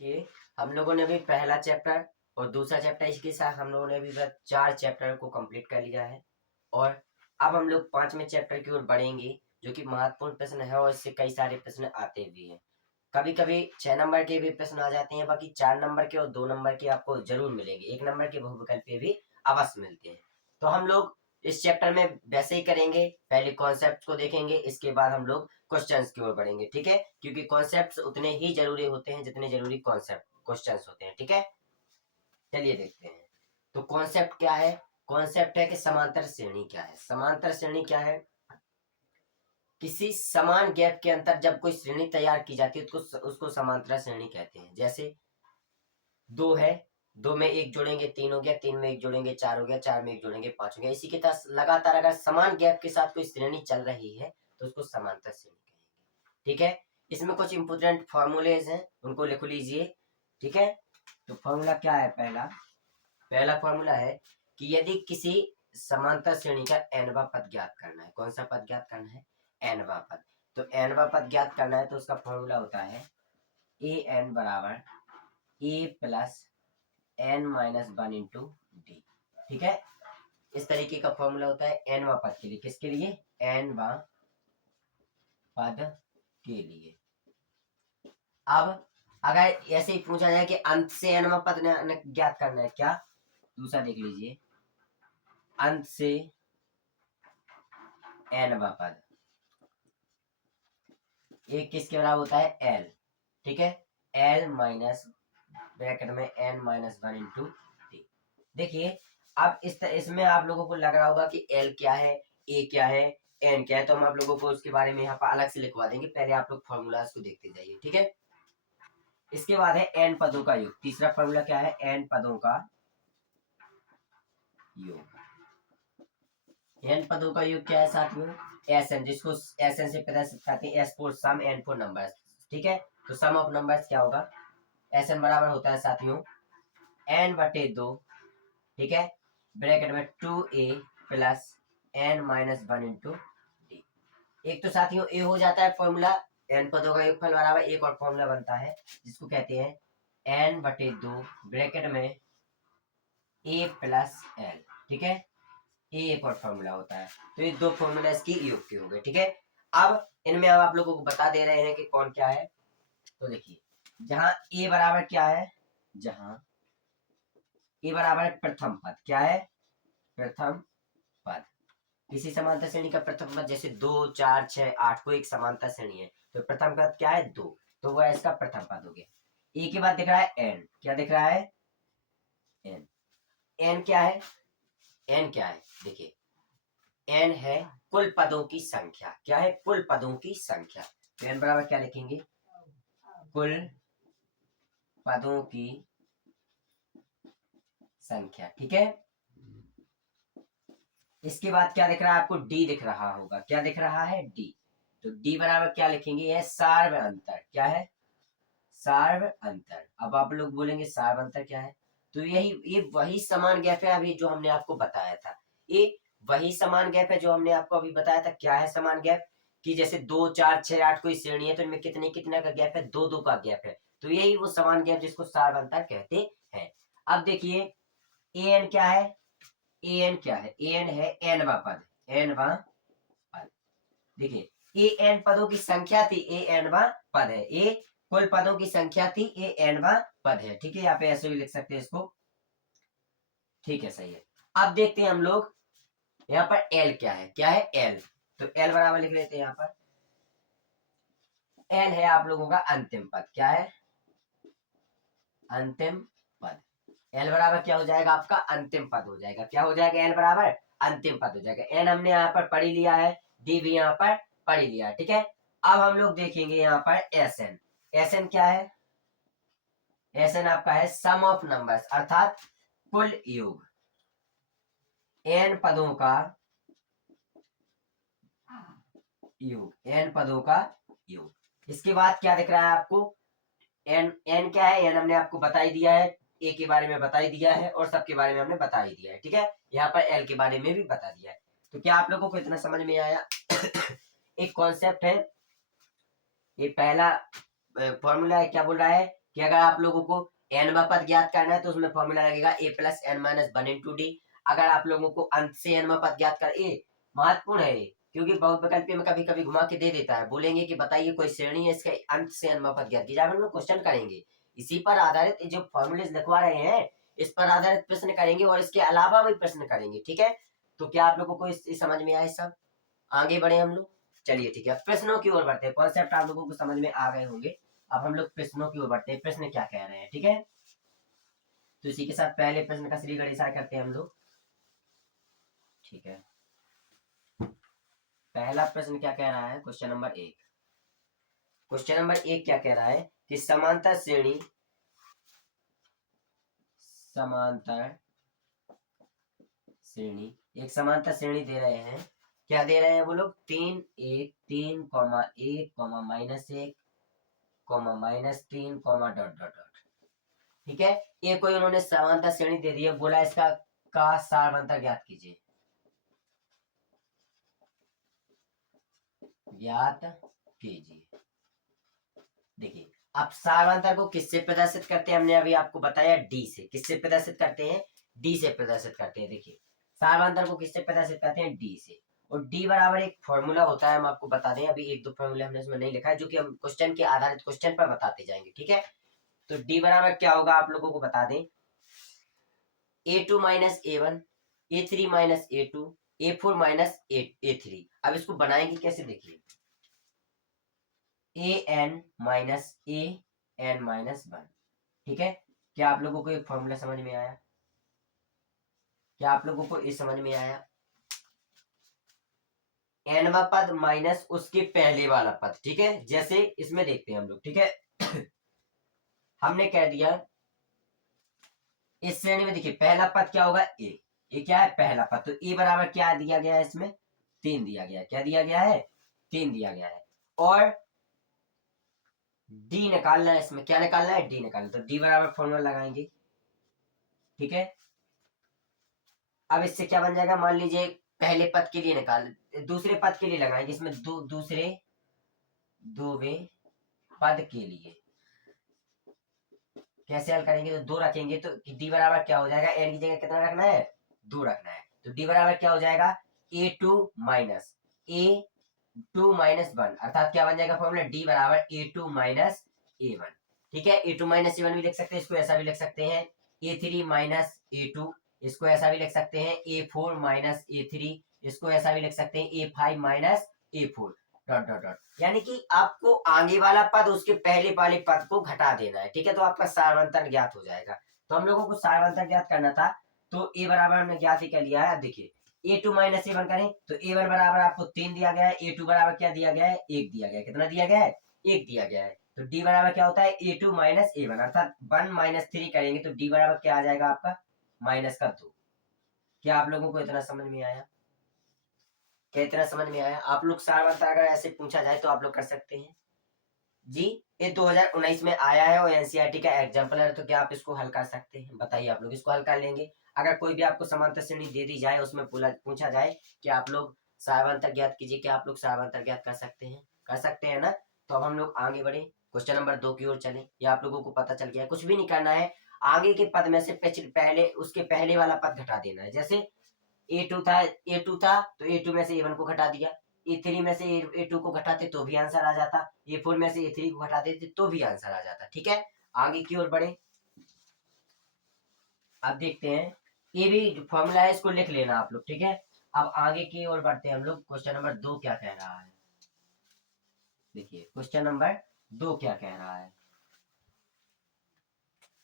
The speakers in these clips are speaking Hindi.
कि हम लोगों ने भी पहला चैप्टर और दूसरा चैप्टर इसके साथ हम लोगों ने भी बस 4 चैप्टर को कंप्लीट कर लिया है और अब हम लोग 5वें चैप्टर की ओर बढ़ेंगे जो कि महत्वपूर्ण प्रश्न है और इससे कई सारे प्रश्न आते भी हैं। कभी कभी 6 नंबर के भी प्रश्न आ जाते हैं, बाकी 4 नंबर के और 2 नंबर के आपको जरूर मिलेंगे। 1 नंबर के बहुविकल्पीय भी अवश्य मिलते हैं। तो हम लोग इस चैप्टर में वैसे ही करेंगे, पहले कॉन्सेप्ट को देखेंगे, इसके बाद हम लोग क्वेश्चंस की ओर बढ़ेंगे, ठीक है, क्योंकि कॉन्सेप्ट्स उतने ही जरूरी होते हैं जितने जरूरी कॉन्सेप्ट क्वेश्चंस होते हैं, ठीक है। चलिए देखते हैं। तो कॉन्सेप्ट क्या है? कॉन्सेप्ट है कि समांतर श्रेणी क्या है। समांतर श्रेणी क्या है? किसी समान गैप के अंतर जब कोई श्रेणी तैयार की जाती है तो उसको समांतर श्रेणी कहते हैं। जैसे 2 है, 2 में 1 जोड़ेंगे 3 हो गया, 3 में 1 जोड़ेंगे 4 हो गया, 4 में 1 जोड़ेंगे 5 हो गया। इसी के तरह लगातार अगर समान गैप के साथ कोई श्रेणी चल रही है तो उसको समांतर श्रेणी कहेंगे, ठीक है। इसमें कुछ इंपोर्टेंट फॉर्मूलेज हैं, उनको लिख लीजिए, ठीक है। तो फॉर्मूला क्या है? पहला फॉर्मूला है कि यदि किसी समांतर श्रेणी का nवा पद ज्ञात करना है। कौन सा पद ज्ञात करना है? nवा पद। तो nवा पद ज्ञात करना है तो उसका फॉर्मूला होता है ए एन बराबर a plus n minus 1 into d, ठीक है। इस तरीके का फॉर्मूला होता है nवा पद के लिए। किसके लिए? nवा पद के लिए। अब अगर ऐसे ही पूछा जाए कि अंत से nवा पद ज्ञात करना है, क्या? दूसरा देख लीजिए, अंत से nवा पद एक किसके बराबर होता है? l, ठीक है। l माइनस ब्रैकेट में n माइनस 1 इंटू डी। देखिए अब इसमें आप लोगों को लग रहा होगा कि l क्या है, a क्या है, n क्या है, तो हम आप लोगों को उसके बारे में यहाँ पर अलग से लिखवा देंगे। पहले आप लोग फॉर्मूलाज को देखते जाइए, ठीक है। इसके बाद है n पदों का योग। तीसरा फॉर्मूला क्या है? n पदों का योग। n पदों का योग क्या है साथियों? Sn, जिसको Sn से प्रदर्शित करते हैं, S for sum, n for numbers, ठीक है। तो सम ऑफ नंबर्स क्या होगा? Sn बराबर होता है साथियों n बटे 2, ठीक है, ब्रैकेट में 2a plus n minus 1 into D. एक तो साथियों a हो जाता है फॉर्मूला, n पदों का योगफल बराबर एक और फॉर्मूला बनता है जिसको कहते हैं n बटे 2 ब्रैकेट में a प्लस l, ठीक है। ये एक और फॉर्मूला होता है। तो ये दो फॉर्मूला इसकी योग के हो गए, ठीक है। अब इनमें हम आप लोगों को बता दे रहे हैं कि कौन क्या है। तो देखिए, जहां a बराबर क्या है? जहां a बराबर प्रथम पद, क्या है? प्रथम पद। किसी समांतर श्रेणी का प्रथम पद, जैसे 2 4 6 8 को एक समांतर श्रेणी है तो प्रथम पद क्या है? 2, तो वह इसका प्रथम पद हो गया। a के बाद दिख रहा है n, क्या दिख रहा है? n। n क्या है? n क्या है? देखिए n है कुल पदों की संख्या। क्या है? कुल पदों की संख्या। तो n बराबर क्या लिखेंगे? कुल पदों की संख्या, ठीक है। इसके बाद क्या दिख रहा है आपको? d दिख रहा होगा। क्या दिख रहा है? d। तो d बराबर क्या लिखेंगे? यह सार्व अंतर। क्या है? सार्व अंतर। अब आप लोग बोलेंगे सार्व अंतर क्या है? तो ये वही समान गैप है अभी जो हमने आपको बताया था। ये वही समान गैप है जो हमने आपको अभी बताया था। क्या है समान गैप? कि जैसे 2 4 6 8 कोई श्रेणी है तो इनमें कितने कितने का गैप है? 2 2 का गैप है। तो यही वो समान गैप जिसको सार्व अंतर कहते हैं। अब देखिए an क्या है? an क्या है? an है nवा पद। nवा पद। देखिए an पदों की संख्या थी, a nवा पद है। a कुल पदों की संख्या थी, a nवा पद है, ठीक है। यहाँ पे ऐसे भी लिख सकते हैं इसको, ठीक है, सही है। अब देखते हैं हम लोग यहाँ पर l क्या है? क्या है? l। तो l बराबर लिख लेते हैं। यहाँ पर l है आप लोगों का अंतिम पद। क्या है? अंतिम पद। l बराबर क्या हो जाएगा? आपका अंतिम पद हो जाएगा। क्या हो जाएगा? l बराबर अंतिम पद हो जाएगा। n हमने यहाँ पर पढ़ लिया है, d भी यहाँ पर पढ़ लिया है, ठीक है। अब हम लोग देखेंगे यहाँ पर Sn। Sn क्या है? Sn आपका है सम ऑफ नंबर्स, अर्थात कुल योग। n पदों का योग, n पदों का योग। इसके बाद क्या दिख रहा है आपको? n क्या है? n हमने आपको बता ही दिया है, a के बारे में बता ही दिया है और सबके बारे में हमने बता ही दिया है, ठीक है। यहाँ पर l के बारे में भी बता दिया है। तो क्या आप लोगों को इतना समझ में आया? एक कॉन्सेप्ट है, ये पहला फॉर्मूला है। क्या बोल रहा है कि अगर आप लोगों को nवा पद ज्ञात करना है तो उसमें फॉर्मूला लगेगा a plus n minus one into D. अगर आप लोगों को अंत से nवा पद ज्ञात कर, ए महत्वपूर्ण है ये, क्योंकि बहुविकल्पी में कभी कभी घुमा के दे देता है। बोलेंगे कि बताइए कोई श्रेणी है इसके अंत से nवा पद ज्ञात कीजिए, हम लोग क्वेश्चन करेंगे इसी पर आधारित, जो फॉर्मूले लिखवा रहे हैं इस पर आधारित प्रश्न करेंगे और इसके अलावा भी प्रश्न करेंगे। ठीक है, तो क्या आप लोगों को इस समझ में आए सब? आगे बढ़े हम लोग। चलिए ठीक है, प्रश्नों की ओर बढ़ते हैं। कॉन्सेप्ट आप लोगों को समझ में आ गए होंगे। अब हम लोग प्रश्नों की ओर बढ़ते हैं, प्रश्न क्या कह रहे हैं। ठीक है, तो इसी के साथ पहले प्रश्न का श्री गणेशाय करते हैं हम लोग। ठीक है, पहला प्रश्न क्या कह रहा है, क्वेश्चन नंबर 1। क्वेश्चन नंबर 1 क्या कह रहा है कि समांतर श्रेणी एक समांतर श्रेणी दे रहे हैं। क्या दे रहे हैं वो लोग? 3 1 3 1 minus 1 minus 3 dot dot dot. ठीक है, ये कोई उन्होंने समांतर श्रेणी दे दी है, बोला इसका का सारवंतर ज्ञात कीजिए। देखिए, अब सारवंतर को किससे प्रदर्शित करते हैं? हमने अभी आपको बताया डी से। किससे प्रदर्शित करते हैं? डी से प्रदर्शित करते हैं। देखिए, सारवंतर को किससे प्रदर्शित करते हैं? डी से। और डी बराबर एक फॉर्मूला होता है, हम आपको बता दें, अभी एक दो फॉर्मूले हमने इसमें नहीं लिखा है, जो कि हम क्वेश्चन के आधारित क्वेश्चन पर बताते जाएंगे। ठीक है, तो डी बराबर क्या होगा आप लोगों को बता दें, a2 minus a1, a3 minus a2, a4 minus a3। अब इसको बनाएंगे कैसे, देखिए, an minus an minus one. ठीक है, क्या आप लोगों को एक फॉर्मूला समझ में आया? क्या आप लोगों को ये समझ में आया? nवा पद माइनस उसके पहले वाला पद। ठीक है, जैसे इसमें देखते हैं हम लोग। ठीक है हमने कह दिया इस श्रेणी में, देखिए पहला पद क्या होगा? ए। ये क्या है? पहला पद। तो ए बराबर क्या दिया गया है इसमें? 3 दिया गया है। क्या दिया गया है? 3 दिया गया है। और डी निकालना है इसमें। क्या निकालना है? डी निकालना। तो डी बराबर फॉर्मूला लगाएंगे। ठीक है, अब इससे क्या बन जाएगा, मान लीजिए पहले पद के लिए निकाल, दूसरे पद के लिए लगाएंगे इसमें, दूसरे पद के लिए कैसे हल करेंगे? तो 2 रखेंगे तो डी बराबर क्या हो जाएगा? एन की जगह कितना रखना है? 2 रखना है। तो डी बराबर क्या हो जाएगा? a2 minus a2 minus one, अर्थात क्या बन जाएगा फॉर्मूला? डी बराबर a2 माइनस a1। ठीक है, a2 माइनस a1 भी लिख सकते हैं, इसको ऐसा भी लिख सकते हैं a3 माइनस a2, इसको ऐसा भी लिख सकते हैं a4 माइनस a3, इसको ऐसा भी लिख सकते हैं a5 minus a4 dot dot dot. यानी कि आपको आगे वाला पद उसके पहले वाले पद को घटा देना है। ठीक है, तो आपका सारवंतर ज्ञात हो जाएगा। तो हम लोगों को सारवंतर ज्ञात करना था, तो ए बराबर हमने ज्ञात ही कर लिया है। देखिए, a2 माइनस a1 करें तो a1 बराबर आपको 3 दिया गया है, a2 बराबर क्या दिया गया है? 1 दिया गया है। कितना दिया गया है? 1 दिया गया है। तो डी बराबर क्या होता है? a2 माइनस a1, अर्थात 1 माइनस 3 करेंगे तो डी बराबर क्या आ जाएगा आपका? माइनस का 2। क्या आप लोगों को इतना समझ में आया? क्या इतना समझ में आया? आप लोग सारवंतर अगर ऐसे पूछा जाए तो आप लोग कर सकते हैं जी। ये 2019 में आया है और एनसीईआरटी का एग्जाम्पल है, तो क्या आप इसको हल कर सकते हैं? बताइए, आप लोग इसको हल कर लेंगे? अगर कोई भी आपको समांतर श्रेणी दे दी जाए, उसमें पूछा जाए कि आप लोग सारवंतर ज्ञात कीजिए, क्या आप लोग सारवंतर ज्ञात कर सकते हैं? कर सकते हैं ना? तो अब हम लोग आगे बढ़े, क्वेश्चन नंबर 2 की ओर चले। ये आप लोगों को पता चल गया है, कुछ भी नहीं करना है। आगे के पद में से पहले उसके पहले वाला पद घटा देना है। जैसे a2 था तो a2 में से a1 को घटा दिया, a3 में से a2 को घटाते तो भी आंसर आ जाता, a4 में से a3 को घटा देते तो भी आंसर आ जाता। ठीक है, आगे की ओर बढ़े। अब देखते हैं, ये भी फॉर्मूला है, इसको लिख लेना आप लोग। ठीक है, अब आगे की ओर बढ़ते हैं हम लोग। क्वेश्चन नंबर 2 क्या कह रहा है? देखिए, क्वेश्चन नंबर 2 क्या कह रहा है?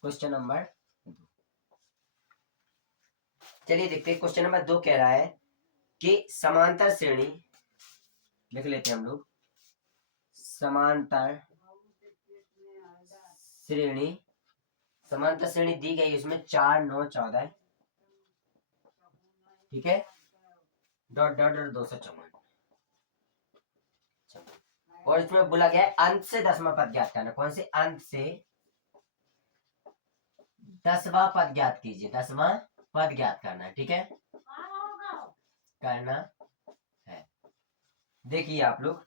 क्वेश्चन नंबर 2, चलिए देखते हैं। क्वेश्चन नंबर 2 कह रहा है कि समांतर श्रेणी, लिख लेते हैं हम लोग, समांतर श्रेणी दी गई, उसमें 4 9 14, ठीक है, डॉट डॉट डॉट 254, और इसमें बोला गया है अंत से 10वां पद ज्ञात करना। कौन से? अंत से 10वां पद ज्ञात कीजिए। 10वां पद ज्ञात करना है। ठीक है, करना है। देखिए आप लोग,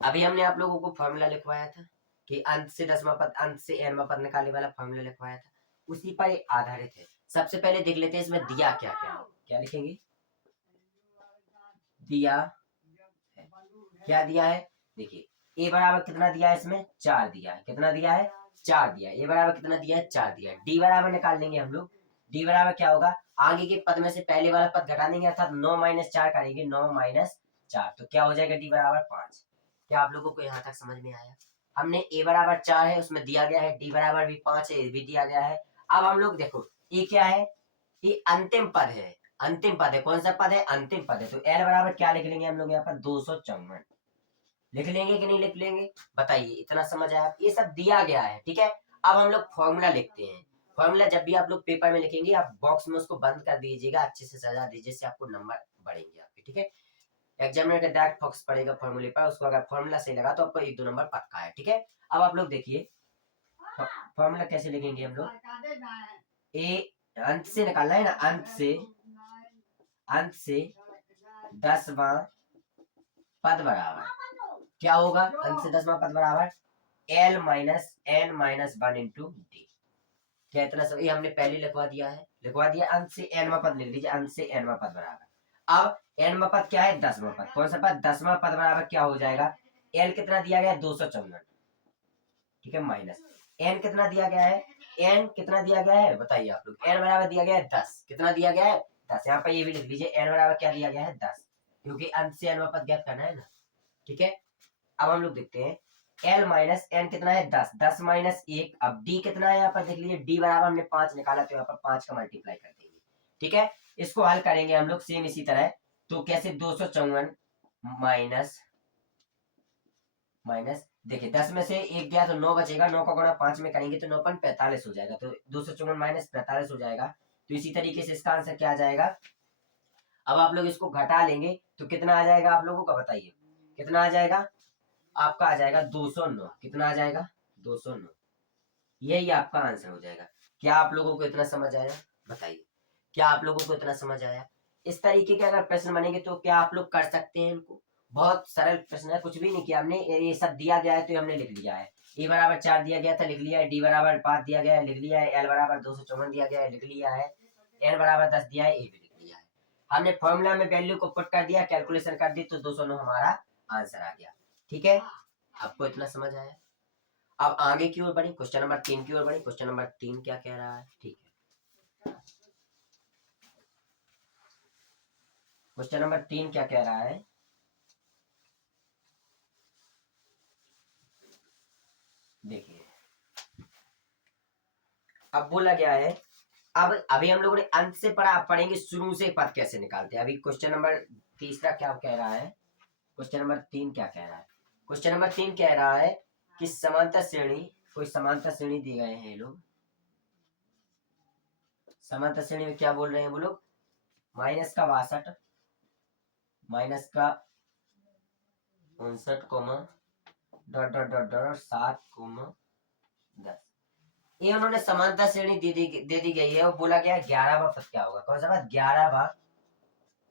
अभी हमने आप लोगों को फॉर्मूला लिखवाया था कि अंत से 10वां पद, अंत से nवां पद निकालने वाला फॉर्मूला लिखवाया था, उसी पर ये आधारित है। सबसे पहले देख लेते हैं इसमें दिया क्या क्या है। क्या लिखेंगे? दिया है। क्या दिया है? देखिए ए बराबर कितना दिया है, इसमें 4 दिया है। कितना दिया है? 4 दिया है। ए बराबर कितना दिया है? 4 दिया है। डी बराबर निकाल लेंगे हम लोग। डी बराबर क्या होगा? आगे के पद में से पहले वाला पद घटा देंगे, अर्थात 9 - 4 करेंगे। 9 - 4 तो क्या हो जाएगा? डी बराबर 5। क्या आप लोगों को यहाँ तक समझ में आया? हमने ए बराबर 4 है, उसमें दिया गया है, डी बराबर भी 5 है, भी दिया गया है। अब हम लोग देखो ये क्या है, ये अंतिम पद है। अंतिम पद है, कौन सा पद है? अंतिम पद है। तो एल बराबर क्या लिख लेंगे हम लोग यहाँ पर? 254 लिख लेंगे कि नहीं लिख लेंगे? बताइए, इतना समझ आया? ये सब दिया गया है, ठीक है। अब हम लोग फॉर्मूला लिखते हैं। फॉर्मूला जब भी आप लोग पेपर में लिखेंगे, आप बॉक्स में उसको बंद कर दीजिएगा, अच्छे से सजा दीजिए, जिससे आपको नंबर बढ़ेंगे आपके, ठीक है। एग्जामिनर का डायरेक्ट फोकस पड़ेगा फॉर्मूले पर, उसको अगर फॉर्मूला सही लगा तो आपको 1-2 नंबर पक्का है, ठीक है। अब आप लोग देखिए फॉर्मूला कैसे लिखेंगे हम लोग। ए अंत से निकालना है ना, अंत से 10वां पद बराबर क्या होगा? अंत से 10वां पद बराबर L - n - 1 इंटू डी। क्या इतना सब ये हमने पहले लिखवा दिया है, लिखवा दिया। अंत से nवां पद लिख लीजिए, अंत से nवां पद बराबर। अब nवां पद क्या है? 10वां पद। कौन सा पद? 10वां पद बराबर क्या हो जाएगा? L कितना दिया गया है? 254, ठीक है, माइनस n कितना दिया गया है? n कितना दिया गया है बताइए आप लोग? n बराबर दिया गया है 10। कितना दिया गया है? 10। यहाँ पर ये भी लिख लीजिए, n बराबर क्या दिया गया है? 10, क्योंकि अंत से nवां पद ज्ञात करना है ना, ठीक है। अब हम लोग देखते हैं L - n कितना है? 10। 10 - 1। अब D कितना है यहाँ पर देख लीजिए, D बराबर हमने 5 निकाला, तो यहाँ पर 5 का मल्टीप्लाई कर देंगे, ठीक है। इसको हल करेंगे हम लोग सेम इसी तरह। तो कैसे? 254 माइनस देखिए 10 में से 1 गया तो 9 बचेगा, 9 का गुणा 5 में करेंगे तो 9 × 45 हो जाएगा, तो 254 - 45 हो जाएगा। तो इसी तरीके से इसका आंसर क्या आ जाएगा? अब आप लोग इसको घटा लेंगे तो कितना आ जाएगा आप लोगों का? बताइए कितना आ जाएगा आपका? आ जाएगा 209। कितना आ जाएगा? 209। यही आपका आंसर हो जाएगा। क्या आप लोगों को इतना समझ आया? बताइए, क्या आप लोगों को इतना समझ आया? इस तरीके के अगर प्रश्न बनेंगे तो क्या आप लोग कर सकते हैं इनको? बहुत सरल प्रश्न है, कुछ भी नहीं किया हमने, ये सब दिया गया है तो हमने लिख लिया है। ए बराबर 4 दिया गया था, लिख लिया है। डी बराबर 5 दिया गया है, लिख लिया है। एल बराबर 254 दिया गया है, लिख लिया है। एन बराबर 10 दिया है, ए भी लिख लिया है। हमने फॉर्मूला में वैल्यू को पुट कर दिया, कैलकुलेशन कर दी, तो 209 हमारा आंसर आ गया, ठीक है। आपको इतना समझ आया? अब आगे की ओर बढ़े, क्वेश्चन नंबर 3 की ओर बढ़े। क्वेश्चन नंबर 3 क्या कह रहा है? ठीक है, क्वेश्चन नंबर 3 क्या कह रहा है? देखिए अब बोला गया है, अब अभी हम लोगों ने अंत से पढ़ा, अब पढ़ेंगे शुरू से पद कैसे निकालते हैं। अभी क्वेश्चन नंबर तीसरा क्या कह रहा है? क्वेश्चन नंबर 3 क्या कह रहा है? क्वेश्चन नंबर 3 कह रहा है कि समांतर श्रेणी, कोई समांतर श्रेणी दी गए हैं ये लोग। समांतर श्रेणी में क्या बोल रहे हैं वो लोग? माइनस का 62, माइनस का 59, डॉट डॉट डॉट डॉट 7, 10। ये उन्होंने समांतर श्रेणी दे दी गई है और बोला गया 11वां पद क्या होगा? कौन सा पद? 11वां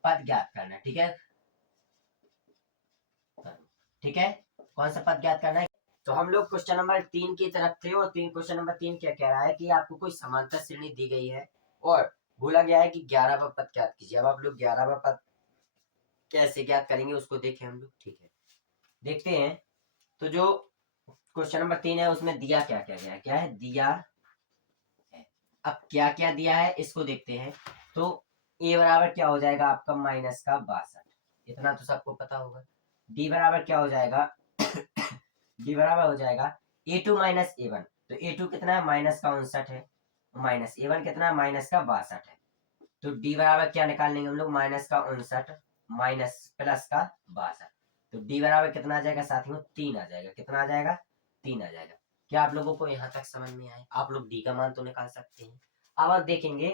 पद ज्ञात करना, ठीक है, ठीक है। कौन सा पद ज्ञात करना है? तो हम लोग क्वेश्चन नंबर 3 की तरफ थे, और क्वेश्चन नंबर 3 क्या कह रहा है कि आपको कोई समांतर श्रेणी दी गई है और बोला गया है कि 11वां पद ज्ञात कीजिए। अब आप लोग 11वां पद कैसे ज्ञात करेंगे उसको देखें हम लोग, ठीक है, देखते हैं। तो जो क्वेश्चन नंबर 3 है उसमें दिया क्या क्या गया? क्या है? दिया है। अब क्या क्या दिया है इसको देखते हैं। तो ए बराबर क्या हो जाएगा आपका? माइनस का 62, इतना तो सबको पता होगा। डी बराबर क्या हो जाएगा? डी बराबर हो जाएगा A2 - A1। तो A2 कितना है? माइनस का 59 है, माइनस A1 कितना है? माइनस का 62 है। तो डी बराबर क्या निकाल लेंगे हम लोग? माइनस का 59 माइनस प्लस का 62। तो डी बराबर कितना आ जाएगा साथियों? 3 आ जाएगा। कितना आ जाएगा? 3 आ जाएगा। क्या आप लोगों को यहाँ तक समझ में आए? आप लोग डी का मान तो निकाल सकते हैं। अब आप देखेंगे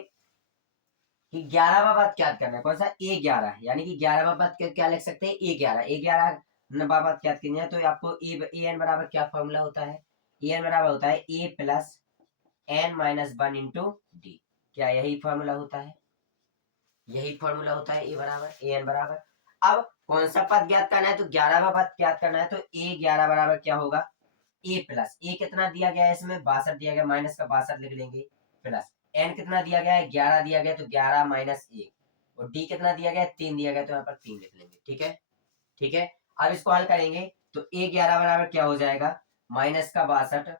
कि 11वां पद क्या करना है? कौन सा? A11, यानी कि 11वां पद क्या लिख सकते हैं? A11 पद क्या करनी है? तो आपको ए एन बराबर क्या फॉर्मूला होता है? ए एन बराबर होता है A + n - 1 इंटू डी। क्या यही फॉर्मूला होता है? यही फॉर्मूला होता है ए एन बराबर। अब कौन सा पद ज्ञात करना है? तो 11वां पद ज्ञात करना है, तो A11 बराबर क्या होगा? ए प्लस ए कितना दिया गया है इसमें 62 दिया गया, माइनस का 62 लिख लेंगे, प्लस एन कितना दिया गया है 11 दिया गया, तो 11 माइनस 1, और डी कितना दिया गया है 3 दिया गया, तो यहाँ पर 3 लिख लेंगे। ठीक है, ठीक है। अब इसको हल करेंगे तो ए 11 बराबर क्या हो जाएगा, माइनस का 62।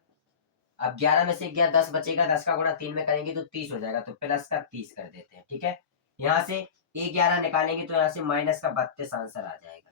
अब 11 में से 11 10 बचेगा, 10 का गुणा 3 में करेंगे तो 30 हो जाएगा, तो प्लस का 30 कर देते हैं। ठीक है, यहाँ से ए 11 निकालेंगे तो यहाँ से माइनस का 32 आंसर आ जाएगा।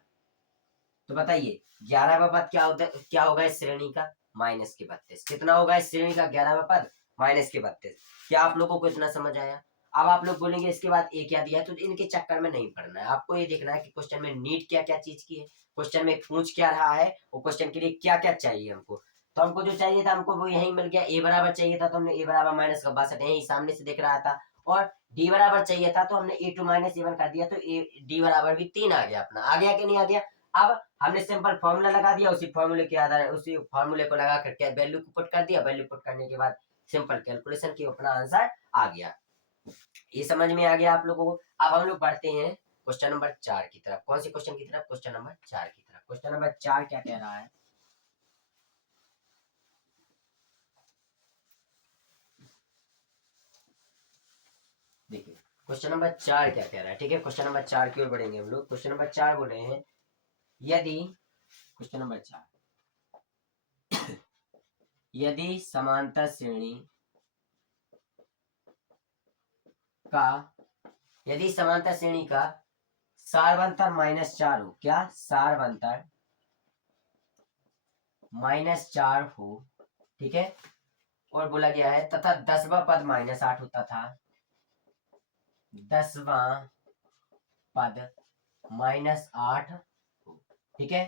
तो बताइए 11वां पद क्या होगा इस श्रेणी का, माइनस के 32। कितना होगा इस श्रेणी का 11वां पद, माइनस के 32। क्या आप लोगों को इतना समझ आया? अब आप लोग बोलेंगे इसके बाद ए क्या दिया है, तो इनके चक्कर में नहीं पड़ना है, आपको ये देखना है कि क्वेश्चन में नीट क्या क्या चीज की है, क्वेश्चन में पूछ क्या रहा है, वो क्वेश्चन के लिए क्या क्या चाहिए हमको। तो हमको जो चाहिए था हमको वो यही मिल गया, ए बराबर चाहिए था तो हमने ए बराबर माइनस का 62 यही सामने से दिख रहा था, और डी बराबर चाहिए था तो हमने ए टू माइनस ए वन कर दिया, तो ए डी बराबर भी 3 आ गया अपना, आ गया कि नहीं आ गया। अब हमने सिंपल फॉर्मूला लगा दिया, उसी फॉर्मूले के आधार उसी फॉर्मूले को लगा करके वैल्यू को पुट कर दिया, वैल्यू पुट करने के बाद सिंपल कैलकुलेशन की अपना आंसर आ गया। ये समझ में आ गया आप लोगों को। अब हम लोग बढ़ते हैं क्वेश्चन नंबर 4 की तरफ। कौन से क्वेश्चन की तरफ, क्वेश्चन नंबर 4 की तरफ। क्वेश्चन नंबर 4 क्या कह रहा है, देखिए क्वेश्चन नंबर 4 क्या कह रहा है। ठीक है, क्वेश्चन नंबर 4 की ओर बढ़ेंगे हम लोग। क्वेश्चन नंबर 4 बोल रहे हैं, यदि क्वेश्चन नंबर 4 यदि समांतर श्रेणी का यदि समांतर श्रेणी का सारवंतर -4 हो, क्या सारवंतर -4 हो, ठीक है, और बोला गया है तथा 10वां पद -8 होता था, 10वां पद -8 हो, ठीक है,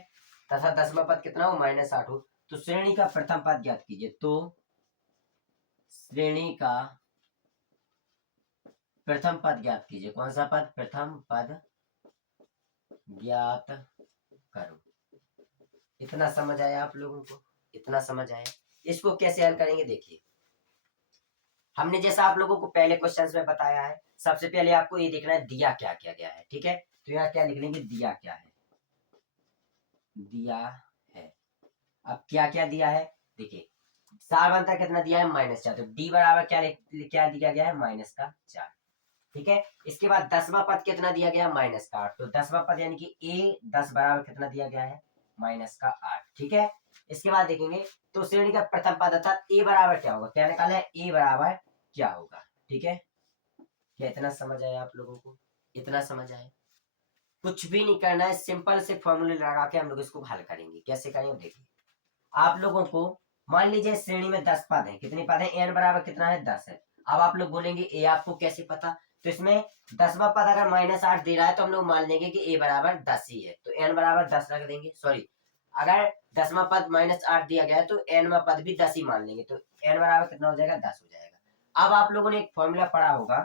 तथा 10वां पद कितना हो, -8 हो, तो श्रेणी का प्रथम पद ज्ञात कीजिए। तो श्रेणी का प्रथम पद ज्ञात कीजिए। कौन सा पद, प्रथम पद ज्ञात करो। इतना समझ आया आप लोगों को, इतना समझ आया। इसको कैसे हल करेंगे, देखिए हमने जैसा आप लोगों को पहले क्वेश्चंस में बताया है, सबसे पहले आपको ये देखना है दिया क्या क्या गया है। ठीक है, तो यहाँ क्या लिख लेंगे, दिया क्या है, दिया है। अब क्या क्या दिया है, देखिए सारवंतर कितना दिया है, -4, तो डी बराबर क्या दिया गया है, -4। ठीक है, इसके बाद 10वां पद कितना दिया गया, -8, तो 10वां पद यानी कि ए 10 बराबर कितना दिया गया है, -8। ठीक है, इसके बाद देखेंगे तो श्रेणी का प्रथम पद अर्थात ए बराबर क्या होगा, क्या निकाला है, ए बराबर क्या होगा। ठीक है, क्या इतना समझ आया आप लोगों को, इतना समझ आया। कुछ भी नहीं करना है, सिंपल से फॉर्मूले लगा के हम लोग इसको हल करेंगे। कैसे करेंगे देखिए, आप लोगों को मान लीजिए श्रेणी में 10 पद है, कितने पद है, एन बराबर कितना है, 10 है। अब आप लोग बोलेंगे ए आपको कैसे पता, तो इसमें 10वां पद अगर -8 दे रहा है तो हम लोग मान लेंगे कि ए बराबर 10 ही है, तो एन बराबर 10 रख देंगे। सॉरी, अगर 10वां पद -8 दिया गया है तो एनवां पद भी 10 ही मान लेंगे, तो एन बराबर कितना हो जाएगा, 10 हो जाएगा। अब आप लोगों ने एक फॉर्मूला पढ़ा होगा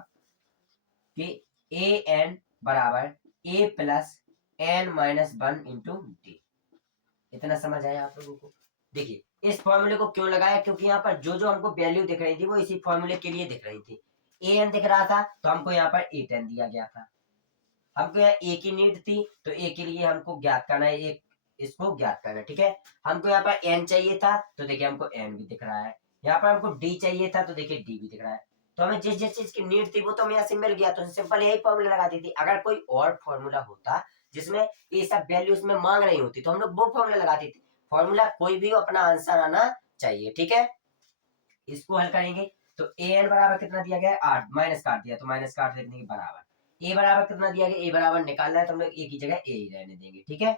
कि ए एन बराबर a plus N -1 into D. इतना समझ आया आप लोगों को। देखिए इस फॉर्मूले को क्यों लगाया, क्योंकि यहाँ पर जो जो हमको वैल्यू दिख रही थी वो इसी फॉर्मूले के लिए दिख रही थी। ए एन दिख रहा था तो हमको यहाँ पर ए 10 दिया गया था, हमको यहाँ ए की नीड थी तो ए के लिए हमको ज्ञात करना है, एक इसको ज्ञात करना है। ठीक है, हमको यहाँ पर एन चाहिए था तो देखिए हमको एन भी दिख रहा है, यहाँ पर हमको डी चाहिए था तो देखिए डी भी दिख रहा है। तो हमें जिस जिस चीज की नीड थी वो तो हमें यहाँ से मिल गया, तो सिंपल यही फॉर्मूला लगा दी थी। अगर कोई और फॉर्मूला होता जिसमें ये सब वैल्यूज में मांग रही होती तो हम लोग वो फॉर्मूला लगाती थी। फॉर्मूला कोई भी अपना आंसर आना चाहिए। ठीक है, इसको हल करेंगे तो ए एन बराबर कितना दिया गया है, 8, -8 दिया तो -8 लिखने के बराबर, ए बराबर कितना दिया गया, ए बराबर निकालना है तो हम लोग ए की जगह ए ही रहने देंगे। ठीक है,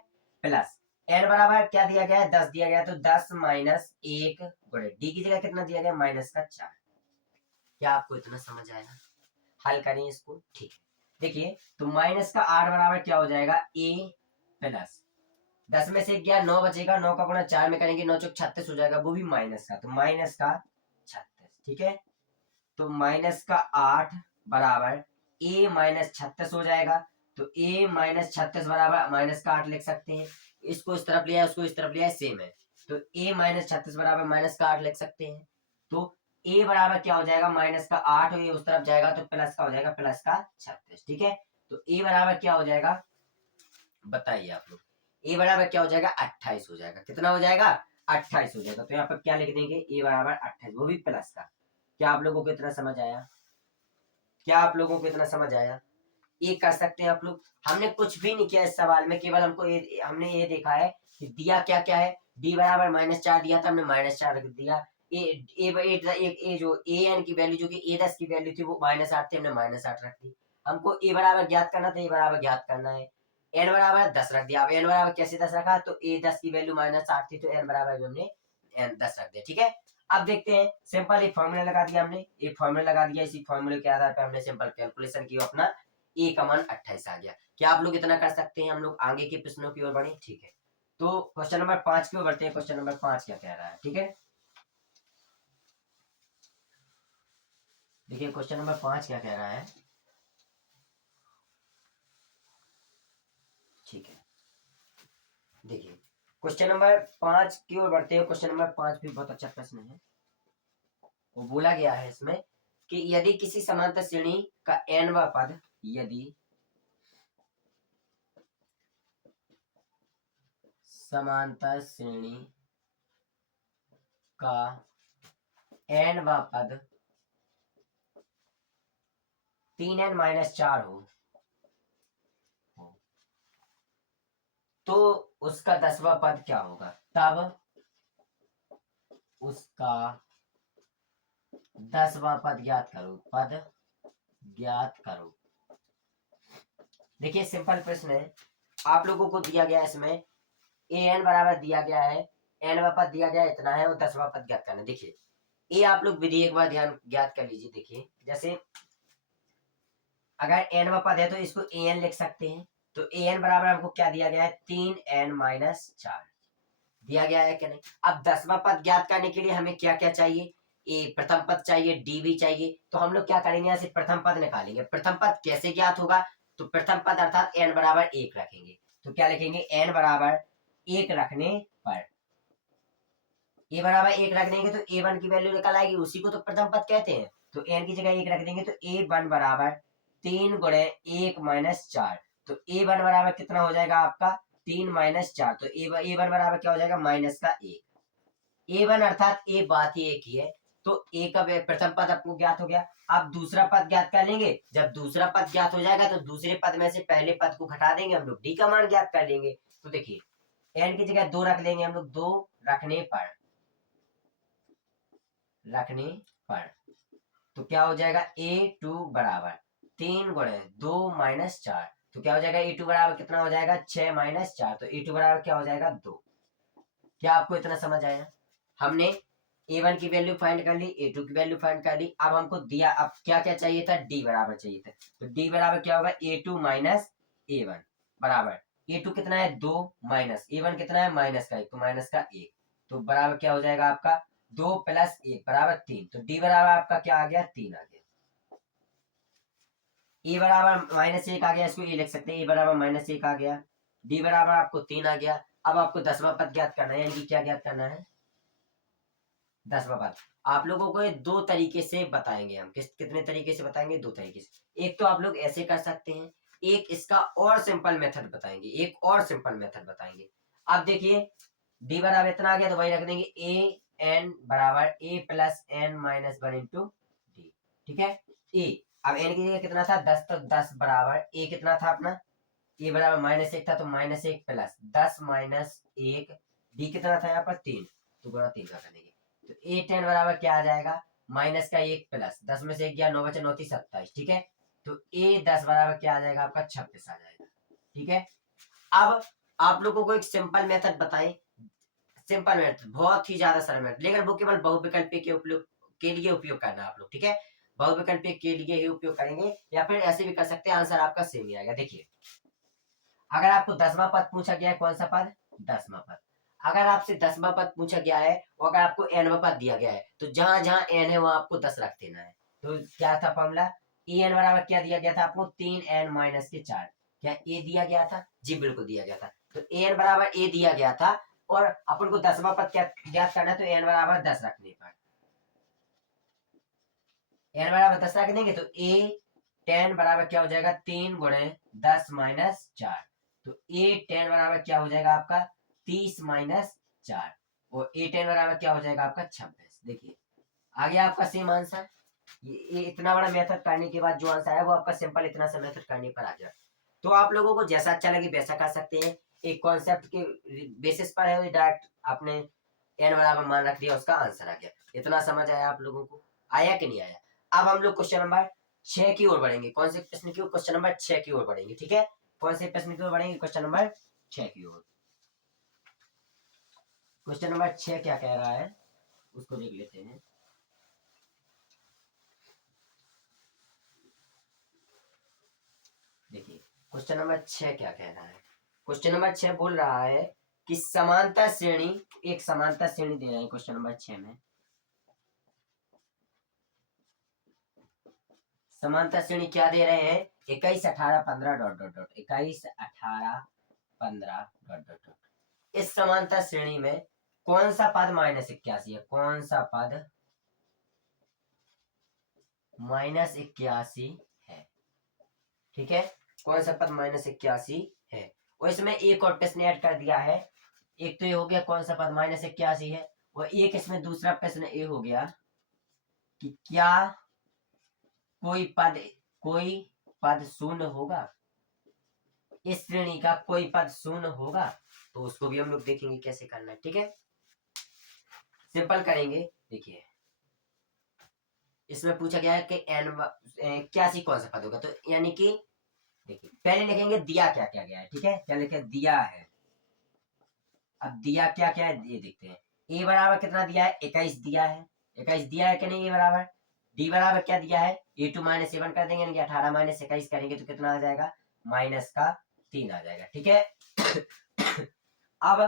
प्लस एन बराबर क्या दिया गया है, 10 दिया गया तो 10 - 1 गुणे डी की जगह कितना दिया गया, -4। क्या आपको इतना समझ आया, हल करें इसको। ठीक है, देखिए तो -8 बराबर क्या हो जाएगा, ए प्लस 10 में से गया 9 बचेगा, 9 का गुणा 4 में करेंगे, 9 चौक 36 हो जाएगा, वो भी माइनस का, तो -36। ठीक है, तो -8 बराबर a -36 हो जाएगा, तो a -36 बराबर -8 लिख सकते हैं। इसको इस तरफ लिया है, उसको इस तरफ लिया है, सेम है, तो a -36 बराबर -8 लिख सकते हैं। तो a बराबर क्या हो जाएगा, -8, और ये उस तरफ जाएगा तो प्लस का हो जाएगा, +36। ठीक है, तो a बराबर क्या हो जाएगा, बताइए आप लोग, a बराबर क्या हो जाएगा, 28 हो जाएगा। कितना हो जाएगा, 28 हो जाएगा। तो यहाँ पर क्या लिख देंगे, ए बराबर 28, वो भी प्लस का। क्या आप लोगों को इतना समझ आया? क्या आप लोगों को इतना समझ आया? ये कर सकते हैं आप लोग। हमने कुछ भी नहीं किया इस सवाल में, केवल हमको हमने ये देखा है कि दिया क्या क्या है। डी बराबर -4 दिया था, हमने -4 रख दिया। जो ए एन की वैल्यू, जो कि ए 10 की वैल्यू थी, वो -8 थी, हमने -8 रख दी। हमको ए बराबर ज्ञात करना था, ए बराबर ज्ञात करना है। एन बराबर 10 रख दिया। अब एन बराबर कैसे 10 रखा, तो ए 10 की वैल्यू -8 थी, तो एन बराबर भी हमने एन 10 रख दिया। ठीक है, अब देखते हैं। सिंपल एक फॉर्मूला लगा दिया हमने, एक फॉर्मूला लगा दिया। इसी फॉर्मूले के आधार पर हमने सिंपल कैलकुलेशन की, अपना ए का मान 28 आ गया। क्या आप लोग इतना कर सकते हैं? हम लोग आगे के प्रश्नों की ओर बढ़े। ठीक है, तो क्वेश्चन नंबर 5 की ओर बढ़ते हैं। क्वेश्चन नंबर 5 क्या कह रहा है? ठीक है, देखिए क्वेश्चन नंबर 5 क्या कह रहा है। ठीक है, देखिए क्वेश्चन नंबर 5 की ओर बढ़ते हैं। क्वेश्चन नंबर 5 भी बहुत अच्छा प्रश्न है। वो बोला गया है इसमें कि यदि किसी समांतर श्रेणी का nवां पद, यदि समांतर श्रेणी का nवां पद 3n-4 हो, तो उसका 10वां पद क्या होगा? तब उसका 10वां पद ज्ञात करो, पद ज्ञात करो। देखिए सिंपल प्रश्न है, आप लोगों को दिया गया इसमें ए एन बराबर दिया गया है, nवां पद दिया गया इतना है, और 10वां पद ज्ञात करना है। देखिए ये आप लोग विधि एक बार ध्यान ज्ञात कर लीजिए। देखिए जैसे अगर nवां पद है तो इसको ए एन लिख सकते हैं। तो ए एन बराबर हमको क्या दिया गया है? 3n-4 दिया गया है, क्या नहीं? अब 10वां पद ज्ञात करने के लिए हमें क्या क्या चाहिए? ए प्रथम पद चाहिए, डी भी चाहिए। तो हम लोग क्या करेंगे, यहाँ से प्रथम पद निकालेंगे। प्रथम पद कैसे ज्ञात होगा? तो प्रथम पद अर्थात n बराबर 1 रखेंगे। तो क्या लिखेंगे? n बराबर 1 रखने पर, ए बराबर 1 रख देंगे तो a1 की वैल्यू निकल आएगी, उसी को तो प्रथम पद कहते हैं। तो n की जगह 1 रख देंगे तो a1 बराबर 3 गुणे 1-4। तो a1 बराबर कितना हो जाएगा आपका? 3-4। तो a1 बराबर क्या हो जाएगा? -1। a1 अर्थात ए बात ही एक ही है। तो ए का प्रथम पद आपको ज्ञात हो गया। अब दूसरा पद ज्ञात कर लेंगे। जब दूसरा पद ज्ञात हो जाएगा तो दूसरे पद में से पहले पद को घटा देंगे, हम लोग डी का मान ज्ञात कर लेंगे। तो देखिए एन की जगह 2 रख लेंगे हम लोग। 2 रखने पर, रखने पर तो क्या हो जाएगा? a2 बराबर 3 गुणे 2-4। तो क्या हो जाएगा? a2 बराबर कितना हो जाएगा? 6-4। तो a2 बराबर क्या हो जाएगा? 2। क्या आपको इतना समझ आया? हमने a1 की वैल्यू फाइंड कर ली, a2 की वैल्यू फाइंड कर ली। अब हमको दिया, अब क्या क्या चाहिए था? d बराबर चाहिए था। तो d बराबर क्या होगा? a2 माइनस a1 बराबर, a2 कितना है? 2 माइनस a1 कितना है? -1, तो माइनस का 1। तो बराबर क्या हो जाएगा आपका? 2 + 1 बराबर 3। तो d बराबर आपका क्या आ गया? 3 आ गया। a बराबर -1 आ गया, इसको ये लिख सकते हैं, a बराबर -1 आ गया। d बराबर आपको 3 आ गया। अब आपको 10वां पद ज्ञात करना है, यानी कि क्या ज्ञात करना है? 10वां पद। आप लोगों को ये 2 तरीके से बताएंगे हम। कितने तरीके से बताएंगे? 2 तरीके से। एक तो आप लोग ऐसे कर सकते हैं, एक इसका और सिंपल मेथड बताएंगे, एक और सिंपल मेथड बताएंगे। अब देखिए d बराबर इतना आ गया, तो वही रख देंगे a n बराबर a + n-1 इंटू डी। ठीक है, a अब n की जगह कितना था? 10। तो 10 बराबर a कितना था अपना? a बराबर -1 था, तो -1 प्लस 10 - 1, d कितना था यहाँ पर? 3। तो गुणा 3 कर देंगे। तो a10 बराबर क्या आ जाएगा? -1 प्लस 10 में से 1 गया, 9 बचे 9 × 27। ठीक है, तो a10 बराबर क्या आ जाएगा आपका? 26 आ जाएगा। ठीक है, अब आप लोगों को एक सिंपल मेथड बताएं। सिंपल मेथड, बहुत ही ज्यादा सरल मेथड, लेकिन वो केवल बहुविकल्पी के उपयोग के लिए उपयोग करना आप लोग। ठीक है, बहुविकल्पी के लिए ही उपयोग करेंगे, या फिर ऐसे भी कर सकते हैं, आंसर आपका सेम ही आएगा। देखिए अगर आपको 10वां पद पूछा गया है, कौन सा पद? 10वां पद। अगर आपसे 10वां पद पूछा गया है और अगर आपको nवां पद दिया गया है, तो जहां जहां n है वहां आपको 10 रख देना है। तो क्या था फॉर्मूला? en बराबर क्या दिया गया था आपको? 3n-4। क्या a दिया गया था? जी बिल्कुल दिया गया था। तो an बराबर a दिया गया था, और अपन को 10वां पद क्या ज्ञात करना है? तो n बराबर 10 रखने पर, n बराबर 10 रख देंगे तो a10 बराबर क्या हो जाएगा? 3 गुणे 10 - 4। तो a10 बराबर क्या हो जाएगा आपका? 30 - 4। और 8n बराबर क्या हो जाएगा आपका 26। देखिए आ गया आपका सेम आंसर। ये इतना बड़ा मेथड करने के बाद जो आंसर है वो आपका सिंपल इतना सा मेथड करने पर आ गया। तो आप लोगों को जैसा अच्छा लगे वैसा कर सकते हैं। एक कॉन्सेप्ट के बेसिस पर है, डायरेक्ट आपने एन बराबर मान रख दिया, उसका आंसर आ गया। इतना समझ आया आप लोगों को, आया कि नहीं आया? अब हम लोग क्वेश्चन नंबर 6 की ओर बढ़ेंगे। कौन से प्रश्न की ओर? क्वेश्चन नंबर 6 की ओर बढ़ेंगे। ठीक है, कौन से प्रश्न की ओर बढ़ेंगे? क्वेश्चन नंबर 6 की ओर। क्वेश्चन नंबर 6 क्या कह रहा है उसको देख लेते हैं। देखिए क्वेश्चन नंबर 6 क्या कह रहा है। क्वेश्चन नंबर 6 बोल रहा है कि समांतर श्रेणी, एक समांतर श्रेणी दे रहे हैं क्वेश्चन नंबर 6 में। समांतर श्रेणी क्या दे रहे हैं? 21 18 15 dot dot dot 21 18 15 dot dot dot. इस समांतर श्रेणी में कौन सा पद -81 है? कौन सा पद -81 है? ठीक है, कौन सा पद -81 है? और इसमें एक और प्रश्न ऐड कर दिया है। एक तो ये हो गया कौन सा पद -81 है, और एक इसमें दूसरा प्रश्न ये हो गया कि क्या कोई पद शून्य होगा? इस श्रेणी का कोई पद शून्य होगा? तो उसको भी हम लोग देखेंगे कैसे करना है। ठीक है, सिंपल करेंगे। देखिए इसमें पूछा गया है कि n81 कौन सा पद होगा, तो यानी कि देखिए पहले लिखेंगे दिया क्या क्या गया है। ठीक है, क्या लिखे? दिया है। अब दिया क्या क्या है ये देखते हैं। ए बराबर कितना दिया है? 21 दिया है। 21 दिया है कि नहीं? ए बराबर डी बराबर क्या दिया है? A2 -7 कर देंगे, यानी कि 18 -21 करेंगे तो कितना आ जाएगा? -3 आ जाएगा। ठीक है अब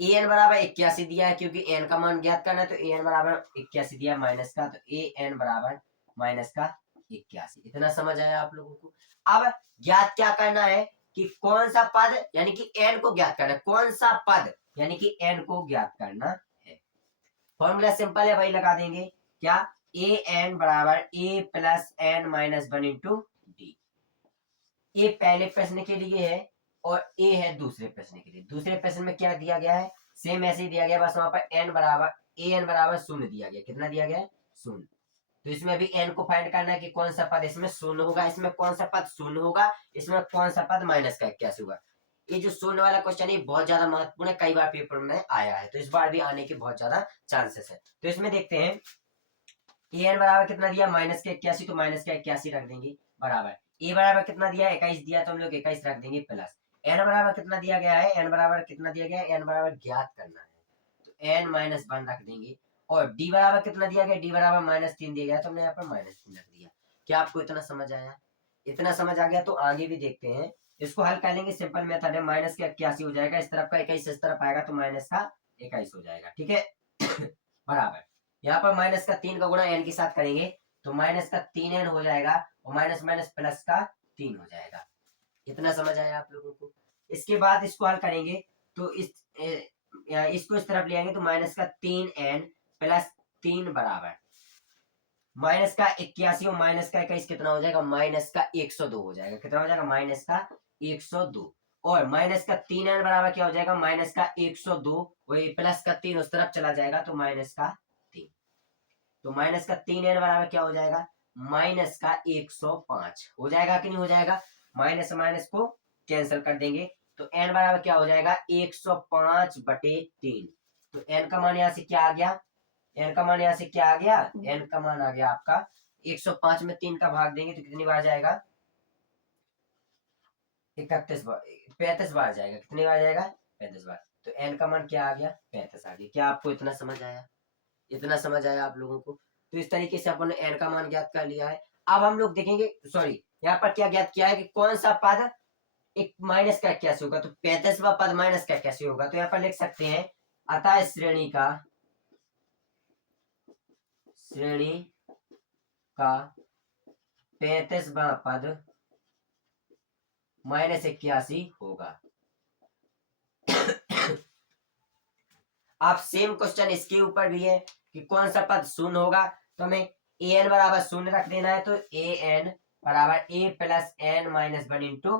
an बराबर 81 दिया है, क्योंकि n का मान ज्ञात करना है, तो an बराबर 81 दिया है माइनस का, तो an बराबर -81। इतना समझ आया आप लोगों को? अब ज्ञात क्या करना है कि कौन सा पद, यानी कि n को ज्ञात करना है। कौन सा पद यानी कि n को ज्ञात करना है। फॉर्मूला सिंपल है, वही लगा देंगे। क्या? an बराबर a plus n -1 into d. ए पहले प्रश्न के लिए है और ए है दूसरे प्रश्न के लिए। दूसरे प्रश्न में क्या दिया गया है? सेम ऐसे ही दिया गया, बस वहां पर n बराबर an बराबर 0 दिया गया। कितना दिया गया? 0। तो इसमें भी n को फाइंड करना है कि कौन सा पद इसमें शून्य होगा, इसमें कौन सा पद शून्य होगा, इसमें कौन सा पद -81 होगा। ये जो शून्य वाला क्वेश्चन है बहुत ज्यादा महत्वपूर्ण है, कई बार पेपर में आया है, तो इस बार भी आने के बहुत ज्यादा चांसेस है। तो इसमें देखते हैं an बराबर कितना दिया? -81, तो -81 रख देंगे बराबर। ए बराबर कितना दिया? 21 दिया, तो हम लोग 21 रख देंगे प्लस। n बराबर कितना दिया गया है? n बराबर कितना दिया गया है? n बराबर ज्ञात करना है, तो n -1 रख देंगे। और d बराबर कितना दिया गया? d बराबर -3 दिया गया, तो हमने यहाँ पर -3 रख दिया। क्या आपको इतना समझ आया? इतना समझ आ गया तो आगे भी देखते हैं। इसको हल कर लेंगे, सिंपल मेथड है। -81 हो जाएगा, इस तरफ का 21 इस तरफ आएगा तो -21 हो जाएगा। ठीक है बराबर। यहाँ पर -3 का गुणा n के साथ करेंगे तो -3n हो जाएगा, और माइनस माइनस प्लस का 3 हो जाएगा। इतना समझ आया आप लोगों को? इसके बाद इसको हल करेंगे तो इसको इस तरफ ले आएंगे तो -3n प्लस 3 बराबर -81 और -21 कितना हो जाएगा? -102 हो जाएगा। कितना हो जाएगा? -102। और -3n बराबर क्या हो जाएगा? -102 और प्लस का 3 उस तरफ चला जाएगा तो -3। तो -3n बराबर क्या हो जाएगा? -105 हो जाएगा कि नहीं हो जाएगा? माइनस माइनस को कैंसिल कर देंगे तो n बराबर क्या हो जाएगा? 105/3। तो n का मान यहाँ से क्या आ गया? n का मान यहाँ से क्या आ गया? n का मान आ गया आपका 105 में 3 का भाग देंगे तो कितनी बार जाएगा? 31 बार, 35 बार जाएगा। कितनी बार जाएगा? 35 बार। तो n का मान क्या आ गया? 35 आ गया। क्या आपको इतना समझ आया? इतना समझ आया आप लोगों को? तो इस तरीके से अपन ने n का मान ज्ञात कर लिया है। अब हम लोग देखेंगे, सॉरी यहाँ पर क्या ज्ञात किया है कि कौन सा पद एक -81 होगा, तो 35वां पद -81 होगा। तो यहाँ पर लिख सकते हैं अतः श्रेणी का 35वां पद -81 होगा। आप सेम क्वेश्चन इसके ऊपर भी है कि कौन सा पद शून्य होगा, तो हमें an बराबर 0 रख देना है। तो an बराबर a plus n -1 into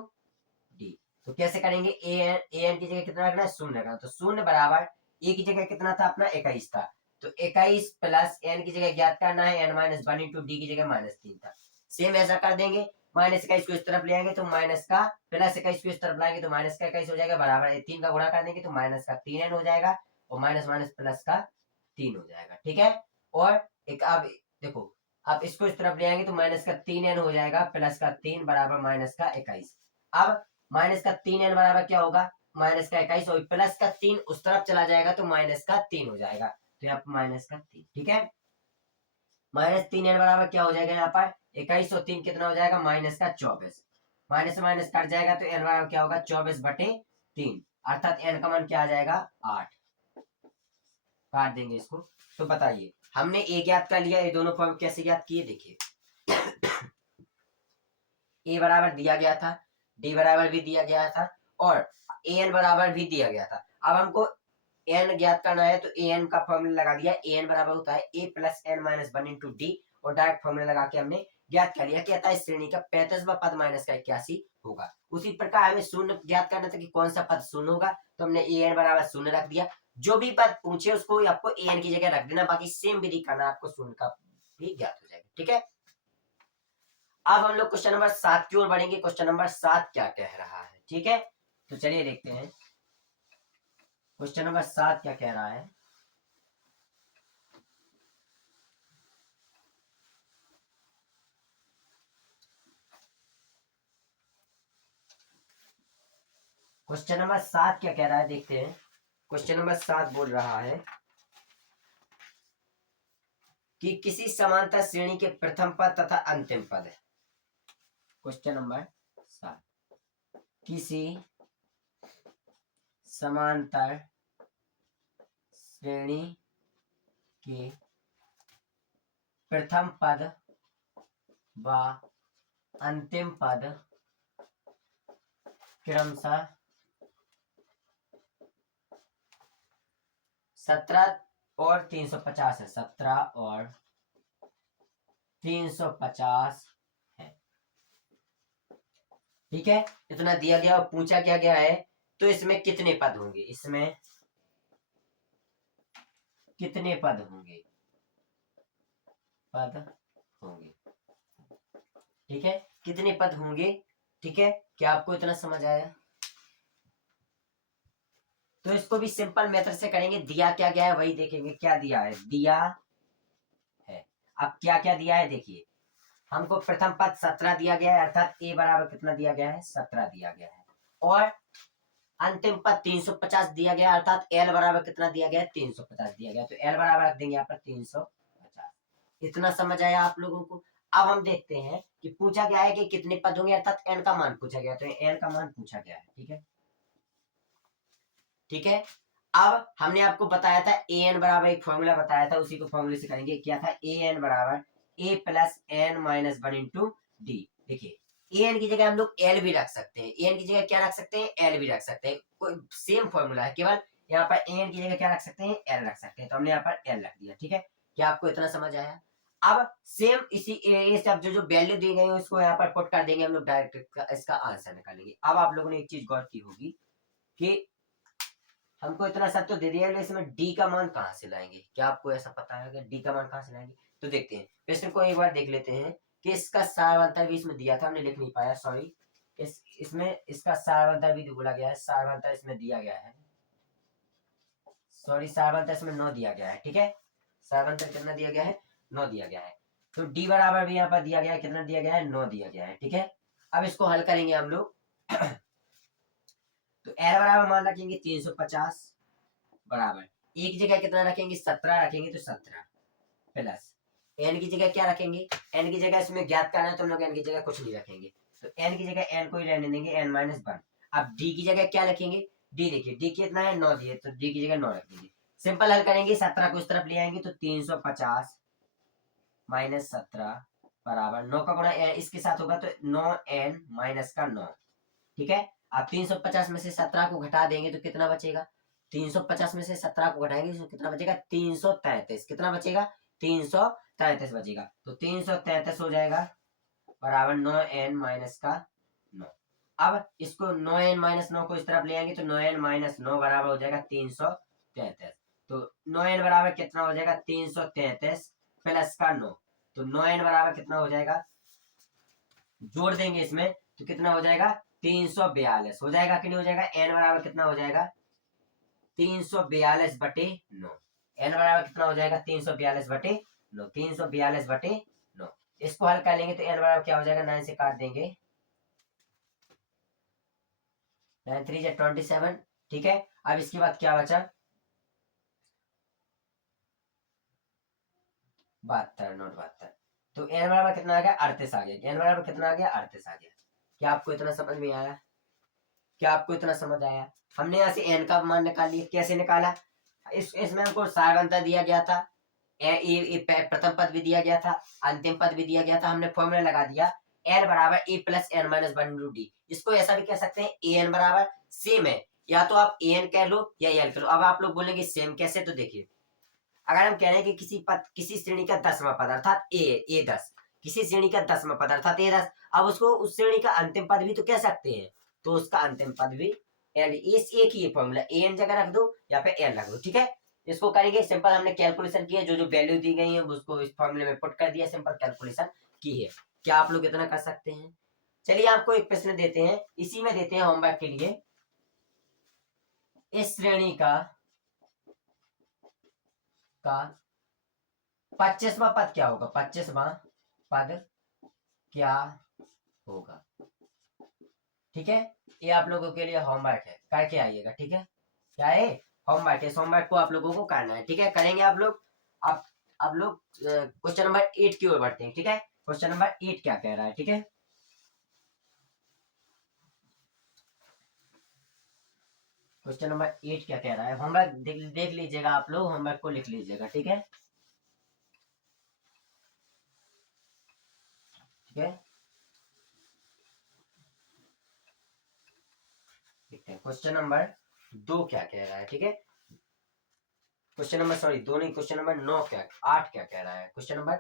D. तो कैसे करेंगे, ए एन की जगह कितना रखना है, शून्य रखना। तो शून्य बराबर ए की जगह कितना था अपना 21 था, तो 21 प्लस एन की जगह ज्ञात करना है n minus one into d की जगह -3 था। सेम ऐसा कर देंगे, -21 को इस तरफ ले आएंगे तो माइनस का, प्लस 21 को इस तरफ लाएंगे तो माइनस का 21 हो जाएगा, बराबर 3 का गुणा कर देंगे तो माइनस का 3n हो जाएगा, और माइनस माइनस प्लस का 3 हो जाएगा। ठीक है, और एक अब देखो, अब इसको इस तरफ ले आएंगे तो माइनस का 3n हो जाएगा, प्लस का 3 बराबर माइनस का 21। अब माइनस का 3n बराबर क्या होगा, माइनस का 21, और प्लस का 3 उस तरफ चला जाएगा तो माइनस का 3 हो जाएगा, तो यहाँ पर माइनस का 3। ठीक है, -3n बराबर क्या हो जाएगा, यहाँ पर 21 और 3 कितना हो जाएगा, माइनस का 24। माइनस से माइनस कट जाएगा तो n बराबर क्या होगा, 24/3, अर्थात n का मान क्या आ जाएगा, 8। काट देंगे इसको। तो बताइए, हमने ए ज्ञात कर लिया, ये दोनों फॉर्म कैसे ज्ञात किए, देखिए ए बराबर दिया गया था, डी बराबर भी दिया गया था, और ए एन बराबर भी दिया गया था। अब हमको एन ज्ञात करना है, तो ए एन का फॉर्मूला लगा दिया, ए एन बराबर होता है a plus n minus one into d, और डायरेक्ट फॉर्मूला लगा के हमने ज्ञात कर लिया, कहता है श्रेणी का 35वां पद माइनस का 81 होगा। उसी प्रकार हमें शून्य ज्ञात करना था कि कौन सा पद शून्य होगा, तो हमने ए एन बराबर शून्य रख दिया। जो भी पद पूछे उसको आपको ए एन की जगह रख देना, बाकी सेम विधि करना, आपको शून्य का भी ज्ञात हो जाएगा। ठीक है, अब हम लोग क्वेश्चन नंबर 7 की ओर बढ़ेंगे। क्वेश्चन नंबर 7 क्या कह रहा है, ठीक है, तो चलिए देखते हैं क्वेश्चन नंबर 7 क्या कह रहा है। क्वेश्चन नंबर 7 क्या कह रहा है, देखते हैं। क्वेश्चन नंबर 7 बोल रहा है कि किसी समांतर श्रेणी के प्रथम पद तथा अंतिम पद है। क्वेश्चन नंबर 7, किसी समांतर श्रेणी के प्रथम पद व अंतिम पद क्रमशः 17 और 350 है, 17 और 350 है। ठीक है, इतना दिया गया और पूछा क्या गया है, तो इसमें कितने पद होंगे, इसमें कितने पद होंगे, पद होंगे। ठीक है, कितने पद होंगे। ठीक है, क्या आपको इतना समझ आया, तो इसको भी सिंपल मेथड से करेंगे। दिया क्या गया है वही देखेंगे, क्या दिया है, दिया है। अब क्या क्या दिया है देखिए, हमको प्रथम पद 17 दिया गया है, अर्थात ए बराबर कितना दिया गया है, 17 दिया गया है, और अंतिम पद 350 दिया गया, अर्थात एल बराबर कितना दिया गया है, 350 दिया गया, तो एल बराबर रख देंगे यहाँ पर 350। इतना समझ आया आप लोगों को। अब हम देखते हैं कि पूछा गया है कि कितने पद होंगे, अर्थात एन का मान पूछा गया, तो एन का मान पूछा गया है। ठीक है, ठीक है, अब हमने आपको बताया था ए एन बराबर एक फॉर्मूला बताया था, उसी को फॉर्मूले से करेंगे। क्या था, ए एन बराबर a plus n minus one into d. देखिए, ए एन की जगह हम लोग एल भी रख सकते हैं, ए एन की जगह क्या रख सकते हैं, एल भी रख सकते हैं, कोई सेम फॉर्मूला है, केवल यहाँ पर ए एन की जगह क्या रख सकते हैं, एल रख सकते हैं, तो हमने यहाँ पर एल रख दिया। ठीक है, क्या आपको इतना समझ आया। अब सेम इसी ये सब जो जो वैल्यू दी गई है उसको यहाँ पर पुट कर देंगे हम लोग, डायरेक्ट इसका आंसर निकालेंगे। अब आप लोगों ने एक चीज गौर की होगी कि हमको इतना सब तो दे दिया है, इसमें डी का मान कहाँ से लाएंगे, क्या आपको ऐसा पता है कि डी का मान कहाँ से लाएंगे। तो देखते हैं, क्वेश्चन को एक बार देख लेते हैं कि इसका सारवंतर भी इसमें दिया था, हमने लिख नहीं पाया, सॉरी। इसमें इसका सारवंतर भी बोला गया है, सारवंतर इसमें दिया गया है, सॉरी, सारवंतर इसमें 9 दिया गया है। ठीक है, सारवंतर कितना दिया गया है, 9 दिया गया है। तो डी बराबर भी यहाँ पर दिया गया है, कितना दिया गया है, 9 दिया गया है। ठीक है, अब इसको हल करेंगे हम लोग। तो एल बराबर मान रखेंगे 350, बराबर एक जगह कितना रखेंगे, 17 रखेंगे, तो 17 प्लस एन की जगह क्या रखेंगे, एन की जगह इसमें ज्ञात करना है तो हम लोग एन की जगह कुछ नहीं रखेंगे, तो एन की जगह एन को ही रहने देंगे, एन माइनस वन। अब डी की जगह क्या रखेंगे, डी देखिए, डी कितना है, 9 दिए, तो डी की जगह 9 रख देंगे। सिंपल हल करेंगे, 17 को इस तरफ ले आएंगे तो 350 माइनस 17 बराबर 9 का गुणा इसके साथ होगा तो 9n माइनस का 9। ठीक है, अब 350 में से 17 को घटा देंगे तो कितना बचेगा, 350 में से 17 को घटाएंगे तो कितना बचेगा, 333। कितना बचेगा, 333 बचेगा, तो 333 हो जाएगा बराबर 9n माइनस का 9। अब इसको 9n-9 को इस तरफ ले आएंगे तो 9n-9 बराबर हो जाएगा 333। तो 9n बराबर कितना हो जाएगा 333 प्लस का 9। तो 9n बराबर कितना हो जाएगा, जोड़ देंगे इसमें तो कितना हो जाएगा 342 हो जाएगा कि नहीं हो जाएगा। n बराबर कितना हो जाएगा 342/9। n बराबर कितना हो जाएगा 342/9। 342/9 इसको हल कर लेंगे तो n बराबर क्या हो जाएगा, 9 से काट देंगे, 9 3 जा 27। ठीक है, अब इसके बाद क्या बचा 72, नोट 72। तो n बराबर कितना आ गया 38 आ गया। n बराबर कितना आ गया 38 आ गया। क्या आपको इतना समझ में आया, क्या आपको इतना समझ आया। हमने यहाँ से n का मान निकाल लिया। कैसे निकाला, इसमें हमको सारवंता दिया गया था, प्रथम पद भी दिया गया था, अंतिम पद भी दिया गया था। हमने फॉर्मूला लगा दिया n बराबर a plus n minus 1/d। इसको ऐसा भी कह सकते हैं an बराबर सेम है, या तो आप an कह लो या l कह लो। अब आप लोग बोलेंगे सेम कैसे, तो देखिए अगर हम कह रहे हैं कि किसी श्रेणी का 10वां पद अर्थात ए 10, किसी श्रेणी का 10वां पद अर्थात ए 10, अब उसको उस श्रेणी का अंतिम पद भी तो कह सकते हैं, तो उसका अंतिम पद भी एल। इस एक ही फॉर्मूला एन जगह रख दो या फिर एल रख दो। ठीक है, इसको करेंगे सिंपल। हमने कैलकुलेशन किया, जो जो वैल्यू दी गई है उसको इस फॉर्मूले में पुट कर दिया, सिंपल कैलकुलेशन की है। क्या आप लोग इतना कर सकते हैं। चलिए आपको एक प्रश्न देते हैं, इसी में देते हैं होमवर्क के लिए। इस श्रेणी का 25वां पद क्या होगा, 25वां पद क्या होगा। ठीक है, ये आप लोगों के लिए होमवर्क है, करके आइएगा। ठीक है, क्या है होमवर्क है, होमवर्क को आप लोगों को करना है। ठीक है, करेंगे आप लोग। आप लोग क्वेश्चन नंबर 8 की ओर बढ़ते हैं। ठीक है, क्वेश्चन नंबर 8 क्या कह रहा है। ठीक है, क्वेश्चन नंबर 8 क्या कह रहा है, होमवर्क देख लीजिएगा आप लोग, होमवर्क को लिख लीजिएगा। ठीक है, ठीक है, क्वेश्चन नंबर 2 क्या कह रहा है। ठीक है, क्वेश्चन नंबर सॉरी 2 नहीं, क्वेश्चन नंबर 9 क्या 8 क्या कह रहा है, क्वेश्चन नंबर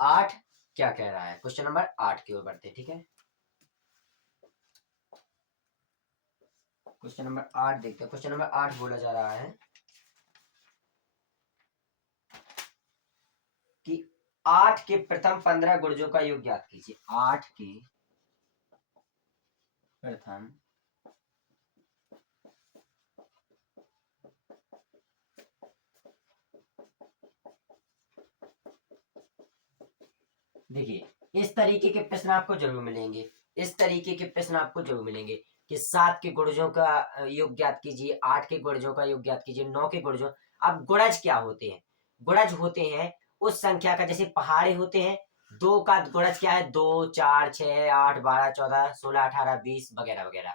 8 क्या कह रहा है। क्वेश्चन नंबर 8 की ओर बढ़ते हैं। ठीक है, क्वेश्चन नंबर 8 देखते हैं। क्वेश्चन नंबर 8 बोला जा रहा है कि 8 के प्रथम 15 गुणजों का योग ज्ञात कीजिए। 8 के प्रथम देखिए, इस तरीके के प्रश्न आपको जरूर मिलेंगे, इस तरीके के प्रश्न आपको जरूर मिलेंगे कि 7 के गुणजों का योग ज्ञात कीजिए, 8 के गुणजों का योग ज्ञात कीजिए, 9 के गुणजों। अब गुणज क्या होते हैं, गुणज होते हैं उस संख्या का, जैसे पहाड़े होते हैं, 2 का गुणज क्या है 2 4 6 8 12 14 16 18 20 वगैरह वगैरह।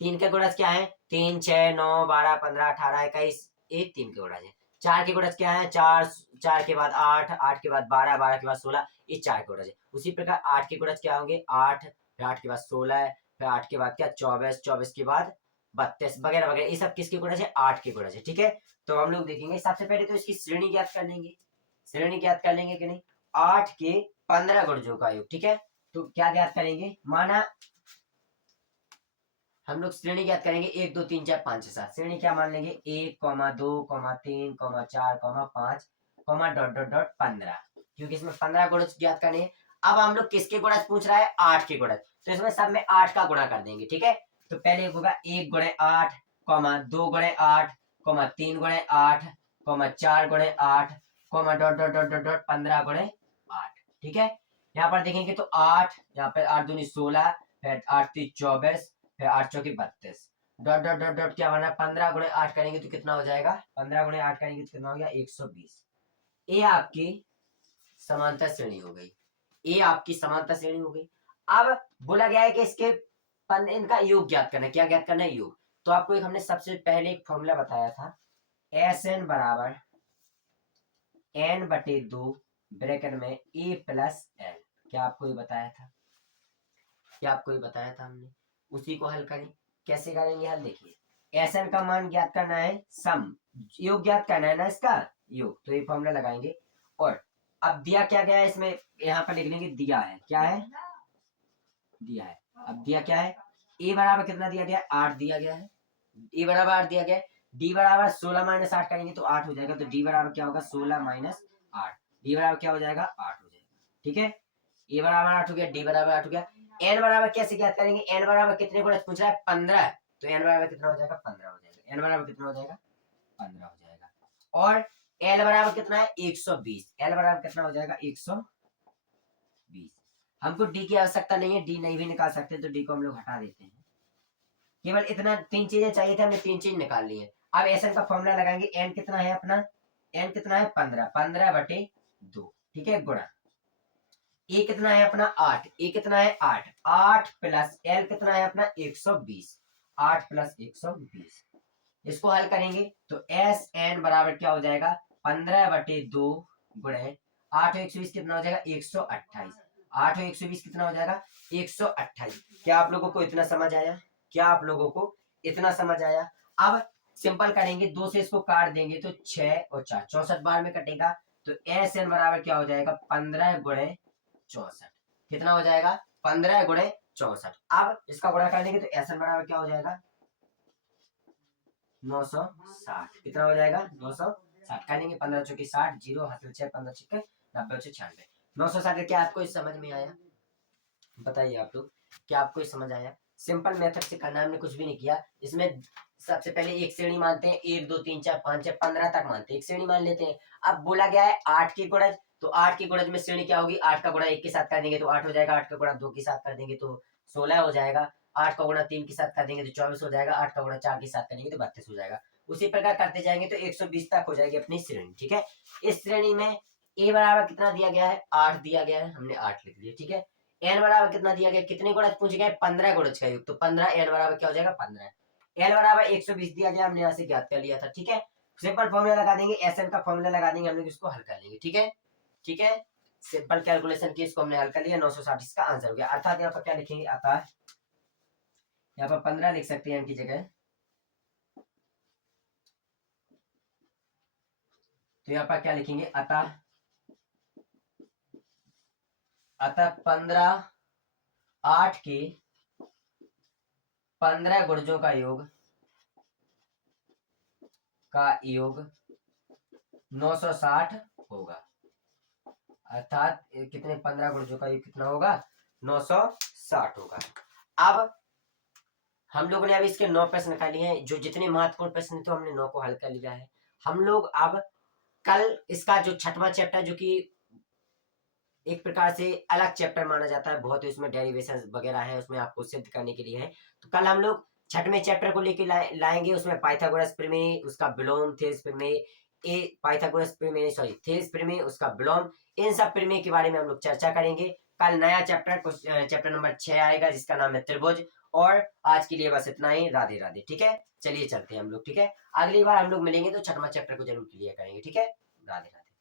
3 के गुणज क्या है 3 6 9 12 15 18 21, ये 3 के गुणज है। 4 के गुणज क्या है 4 4 के बाद 8 8 के बाद 12 12 के बाद 16, ये 4 के गुणज है। उसी प्रकार 8 के गुणज क्या होंगे 8, फिर 8 के बाद 16, फिर 8 के बाद क्या 24, 24 के बाद 32 वगैरह वगैरह। ये सब किसके गुणज है 8 के गुणज है। ठीक है, तो हम लोग देखेंगे सबसे पहले तो इसकी श्रेणी ज्ञात कर लेंगे, श्रेणी ज्ञात कर लेंगे कि नहीं। 8 के 15 गुणजों का योग। ठीक है, तो क्या ज्ञात करेंगे, माना हम लोग श्रेणी ज्ञात करेंगे 1 2 3 4 5 6 7। श्रेणी क्या मान लेंगे 1 2 3 4 5 डॉट डॉट डॉट 15, क्योंकि इसमें 15 गुणज ज्ञात करने हैं। अब हम लोग किसके गुणज पूछ रहा है 8 के गुणज, तो इसमें सब में 8 का गुणा कर देंगे। ठीक है, तो पहले होगा 1 गुणे 8, 2 गुणे 8, 3 गुणे 8, 4 गुणे 8, dot dot dot dot dot 15 गुणे 8। ठीक है, यहाँ पर देखेंगे तो 8, यहाँ पर 8 दूनी 16, फिर 8 3 24, फिर 8 चौकी 32, डॉट डॉट डॉट डॉट क्या बना 15 गुणे 8 करेंगे तो कितना हो जाएगा, 15 गुणे 8 करेंगे तो कितना हो गया 120। ये आपकी समांतर श्रेणी हो गई, ये आपकी समांतर श्रेणी हो गई। अब बोला गया है कि इसके इनका योग ज्ञात करना है। क्या ज्ञात करना है, योग। तो आपको एक हमने सबसे पहले एक फॉर्मूला बताया था, एस एन बराबर n/2 ब्रैकेट में a प्लस एल। क्या आपको ये बताया था, क्या आपको ये बताया था हमने, उसी को हल करें। कैसे करेंगे हल, देखिए एस एन का मान ज्ञात करना है, सम योग ज्ञात करना है ना इसका योग, तो ये फॉर्मूला लगाएंगे। और अब दिया क्या गया है इसमें, यहाँ पर लिख लेंगे दिया है, क्या है दिया है। अब दिया क्या है ए बराबर कितना दिया गया है, 8 दिया गया है, ए बराबर 8 दिया गया है, डी बराबर 16 माइनस 8 करेंगे तो 8 हो जाएगा, तो डी बराबर क्या होगा 16 माइनस 8, डी बराबर क्या हो जाएगा 8 हो जाएगा, ठीक है। ए बराबर 8 हो गया, डी बराबर 8 हो गया। एन बराबर कैसे ज्ञात करेंगे, एन बराबर कितने गुणज पूछ रहा है 15, तो एन बराबर कितना हो जाएगा 15 हो जाएगा, एन बराबर कितना हो जाएगा 15 हो जाएगा। और एल बराबर कितना है 120, एल बराबर कितना हो जाएगा 120। हमको डी की आवश्यकता नहीं है, डी नहीं भी निकाल सकते तो डी को हम लोग हटा देते हैं, केवल इतना 3 चीजें चाहिए थे, हमने 3 चीज निकाल ली है। अब एसएन का फॉर्मूला लगाएंगे, एन कितना है अपना, एन कितना है 15, 15/2, ठीक है, गुणा ए कितना है अपना 8, ए कितना है 8, 8 प्लस एल कितना है अपना 120, 8 प्लस 120, इसको हल करेंगे तो एस एन बराबर क्या हो जाएगा 15/2 गुणे 8 और 120 कितना हो जाएगा 128, 8 और 120 कितना हो जाएगा 128। क्या आप लोगों को इतना समझ आया, क्या आप लोगों को इतना समझ आया। अब सिंपल करेंगे, 2 से इसको काट देंगे तो 6 और 4 64 बार में कटेगा, तो एस एन बराबर क्या हो जाएगा 15 गुणे 64, कितना हो जाएगा 15 गुणे 64। अब इसका गुणा कर देंगे तो एस एन बराबर क्या हो जाएगा 960, कितना हो जाएगा 960, करेंगे 15 चौकी 60, 0 हाथ 6 15 छिक्के 90 96, 960। क्या आपको इस समझ में आया, बताइए आप लोग, क्या आपको इस समझ आया। सिंपल मेथड से करना, हमने कुछ भी नहीं किया इसमें। सबसे पहले एक श्रेणी मानते हैं, 1 2 3 4 5 6 15 तक मानते हैं, एक श्रेणी मान लेते हैं। अब बोला गया है 8 की गुणज, तो 8 की गुणज में श्रेणी क्या होगी, 8 का गुणा 1 के साथ कर देंगे तो 8 हो जाएगा, 8 का गुणा 2 के साथ कर देंगे तो 16 हो जाएगा, 8 का गुणा 3 के साथ कर देंगे तो 24 हो जाएगा, 8 का गुणा 4 के साथ करेंगे तो 32 हो जाएगा। उसी प्रकार करते जाएंगे तो 120 तक हो जाएगी अपनी श्रेणी, ठीक है। इस श्रेणी में ए बराबर कितना दिया गया है 8 दिया गया है, हमने 8 लिख लिया, ठीक है। एन बराबर कितना दिया गया, कितने गुणज पूछ गए 15 गुणज का योग, तो 15 एन बराबर क्या हो जाएगा 15, एल बराबर 120 दिया गया, हमने यहाँ से ज्ञात कर लिया था, ठीक है। सिंपल फॉर्मूला लगा देंगे, एस एन का फॉर्मूला लगा देंगे, हम लोग इसको हल कर लेंगे, ठीक है, ठीक है। सिंपल कैलकुलेशन की इसको हमने हल कर लिया, 960 इसका आंसर हो गया। अर्थात यहाँ पर क्या लिखेंगे, अतः यहाँ पर 15 लिख सकते हैं एन की जगह, तो यहाँ पर क्या लिखेंगे, अतः 15 8 के 15 गुणजों का योग 960 होगा। अर्थात कितने 15 गुणजों का योग कितना होगा 960 होगा। अब हम लोगों ने अभी इसके 9 प्रश्न निकाले हैं, जो जितने महत्वपूर्ण प्रश्न थे हमने 9 को हल कर लिया है। हम लोग अब कल इसका जो 6वां चैप्टर, जो कि एक प्रकार से अलग चैप्टर माना जाता है, बहुत ही उसमें डेरिवेशन वगैरह है, उसमें आपको सिद्ध करने के लिए है, तो कल हम लोग 6वें चैप्टर को लेके लाएंगे। उसमें पाइथागोरस प्रमेय, उसका विलोम, थेल्स प्रमेय, पाइथागोरस प्रमेय सॉरी थेल्स प्रमेय, उसका विलोम, इन सब प्रमेय के बारे में हम लोग चर्चा करेंगे। कल नया चैप्टर नंबर 6 आएगा, जिसका नाम है त्रिभुज। और आज के लिए बस इतना ही, राधे राधे, ठीक है। चलिए चलते हैं हम लोग, ठीक है। अगली बार हम लोग मिलेंगे तो 6वां चैप्टर को जरूर क्लियर करेंगे, ठीक है। राधे राधे।